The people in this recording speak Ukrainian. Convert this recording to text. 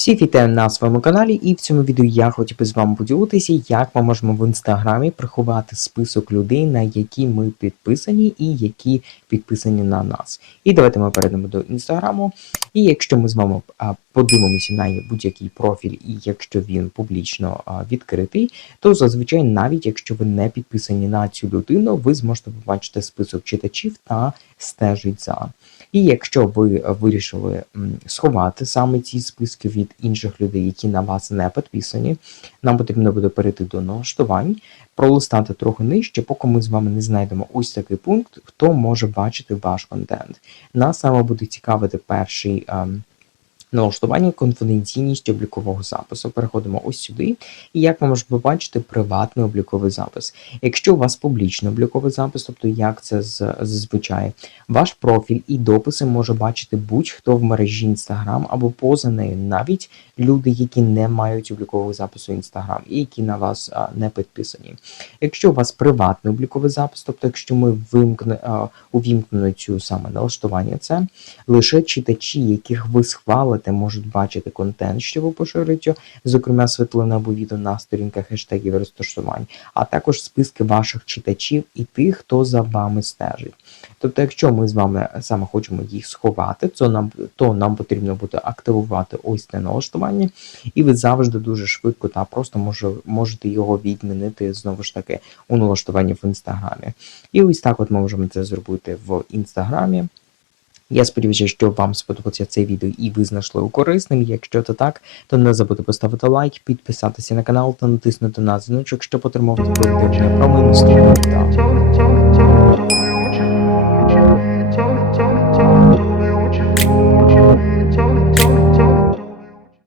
Всіх вітаю на своєму каналі, і в цьому відео я хотів би з вами поділитися, як ми можемо в інстаграмі приховати список людей, на які ми підписані, і які підписані на нас. І давайте ми перейдемо до інстаграму. І якщо ми з вами подивимося на будь-який профіль, і якщо він публічно відкритий, то зазвичай, навіть якщо ви не підписані на цю людину, ви зможете побачити список читачів та стежить за. І якщо ви вирішили сховати саме ці списки від інших людей, які на вас не підписані, нам потрібно буде перейти до налаштувань, пролистати трохи нижче, поки ми з вами не знайдемо ось такий пункт, хто може бачити ваш контент. Нас саме буде цікавити перший. ем, Налаштування конфіденційність облікового запису. Переходимо ось сюди. І як ви можете побачити, приватний обліковий запис. Якщо у вас публічний обліковий запис, тобто як це зазвичай, ваш профіль і дописи може бачити будь-хто в мережі Instagram або поза нею, навіть люди, які не мають облікового запису Instagram і які на вас не підписані. Якщо у вас приватний обліковий запис, тобто якщо ми вимкне, увімкнено цю саме налаштування, це лише читачі, яких ви схвалите, можуть бачити контент, що ви поширюєте, зокрема світлини або відео на сторінках хештегів розташувань, а також списки ваших читачів і тих, хто за вами стежить. Тобто, якщо ми з вами саме хочемо їх сховати, то нам, то нам потрібно буде активувати ось це налаштування, і ви завжди дуже швидко та просто може, можете його відмінити знову ж таки у налаштуванні в інстаграмі. І ось так от ми можемо це зробити в інстаграмі. Я сподіваюся, що вам сподобалося цей відео і ви знайшли його корисним. Якщо це так, то не забудьте поставити лайк, підписатися на канал та натиснути на дзвіночок, щоб отримувати про мої наступні відео.